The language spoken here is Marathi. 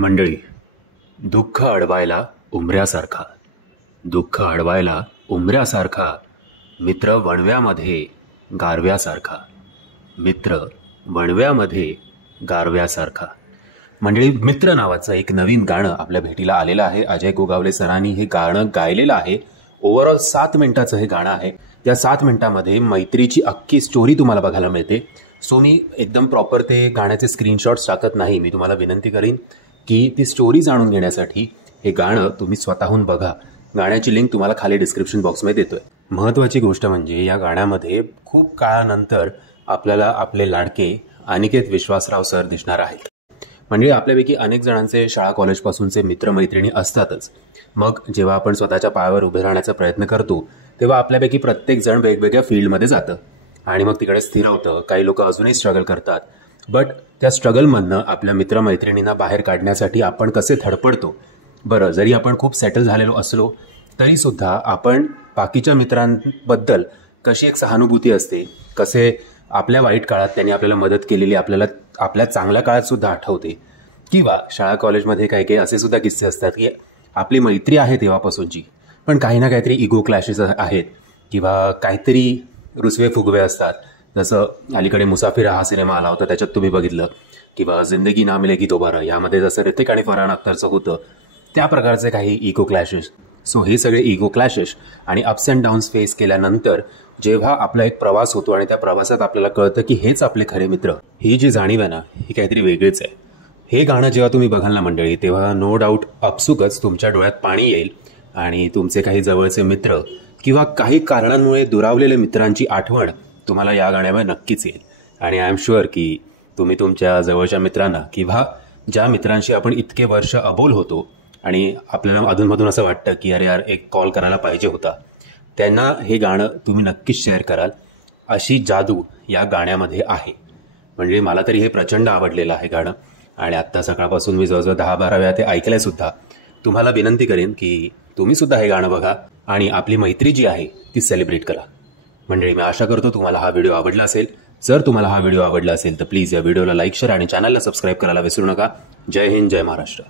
मंडळी, दुःख अडवायला उमऱ्यासारखा, दुःख अडवायला उमऱ्यासारखा, मित्र वणव्यामध्ये गारव्यासारखा, मित्र वणव्यामध्ये गारव्यासारखा. मंडळी, मित्र नावाचं एक नवीन गाणं आपल्या भेटीला आलेलं आहे. अजय गोगावले सरांनी हे गाणं गायलेलं आहे. ओव्हरऑल 7 मिनिटाचं हे गाणं आहे. त्या 7 मिनिटामध्ये मैत्रीची अख्खी स्टोरी तुम्हाला बघायला मिळते. सो मी एकदम प्रॉपर ते गाण्याचे स्क्रीनशॉट्स टाकत नाही. मी तुम्हाला विनंती करीन की ती स्टोरी जाणून घेण्यासाठी हे गाणं तुम्ही स्वतःहून बघा. गाण्याची लिंक तुम्हाला खाली डिस्क्रिप्शन बॉक्समध्ये देतोय. महत्त्वाची गोष्ट म्हणजे या गाण्यामध्ये खूप काळानंतर आपल्याला आपले लाडके अनिकेत विश्वासराव सर दिसणार आहेत. म्हणजे आपल्यापैकी अनेक जणांचे शाळा कॉलेजपासूनचे मित्रमैत्रिणी असतातच. मग जेव्हा आपण स्वतःच्या पायावर उभे राहण्याचा प्रयत्न करतो तेव्हा आपल्यापैकी प्रत्येक जण वेगवेगळ्या फील्डमध्ये जातं आणि मग तिकडे स्थिर होतं. काही लोक अजूनही स्ट्रगल करतात. बट त्या स्ट्रगलमधनं आपल्या मित्रमैत्रिणींना बाहेर काढण्यासाठी आपण कसे धडपडतो. बरं, जरी आपण खूप सेटल झालेलो असलो तरीसुद्धा आपण बाकीच्या मित्रांबद्दल कशी एक सहानुभूती असते, कसे आपल्या वाईट काळात त्यांनी आपल्याला मदत केलेली आपल्याला आपल्या चांगल्या काळात सुद्धा आठवते. किंवा शाळा कॉलेजमध्ये काही काही असे सुद्धा किस्से असतात की आपली मैत्री आहे तेव्हापासूनची, पण काही ना काहीतरी इगो क्लॅशेस आहेत किंवा काहीतरी रुसवे फुगवे असतात. जसं अलीकडे मुसाफिर हा सिनेमा आला होता, त्याच्यात तुम्ही बघितलं, किंवा जिंदगी ना मिलेगी दोबारा यामध्ये जसं ऋतिक आणि फरहान अख्तरचं होतं त्या प्रकारचे काही इगो क्लॅशेस. सो हे सगळे इगो क्लॅशेस आणि अप्स अँड डाऊन्स फेस केल्यानंतर जेव्हा आपला एक प्रवास होतो आणि त्या प्रवासात आपल्याला कळतं की हेच आपले खरे मित्र, ही जी जाणीव आहे ना, ही काहीतरी वेगळीच आहे. हे गाणं जेव्हा तुम्ही बघाल ना मंडळी, तेव्हा नो डाऊट आपसुकच तुमच्या डोळ्यात पाणी येईल आणि तुमचे काही जवळचे मित्र किंवा काही कारणांमुळे दुरावलेल्या मित्रांची आठवण तुम्हाला या गाण्यावर नक्कीच येईल. आणि आय एम शुअर की तुम्ही तुमच्या जवळच्या मित्रांना किंवा ज्या मित्रांशी आपण इतके वर्ष अबोल होतो आणि आपल्याला अधूनमधून असं वाटतं की अरे यार एक कॉल करायला पाहिजे होता, त्यांना हे गाणं तुम्ही नक्कीच शेअर कराल. अशी जादू या गाण्यामध्ये आहे. म्हणजे मला तरी हे प्रचंड आवडलेलं आहे गाणं आणि आत्ता सकाळपासून मी जवळजवळ 10-12 वेळा ते ऐकलंय सुद्धा. तुम्हाला विनंती करेन की तुम्ही सुद्धा हे गाणं बघा आणि आपली मैत्री जी आहे ती सेलिब्रेट करा. म्हणजे मी आशा करतो तुम्हाला हा व्हिडिओ आवडला असेल. जर तुम्हाला हा व्हिडिओ आवडला असेल तर प्लीज या व्हिडिओला लाईक, शेअर आणि चॅनलला सबस्क्राईब करायला विसरू नका. जय हिंद, जय महाराष्ट्र.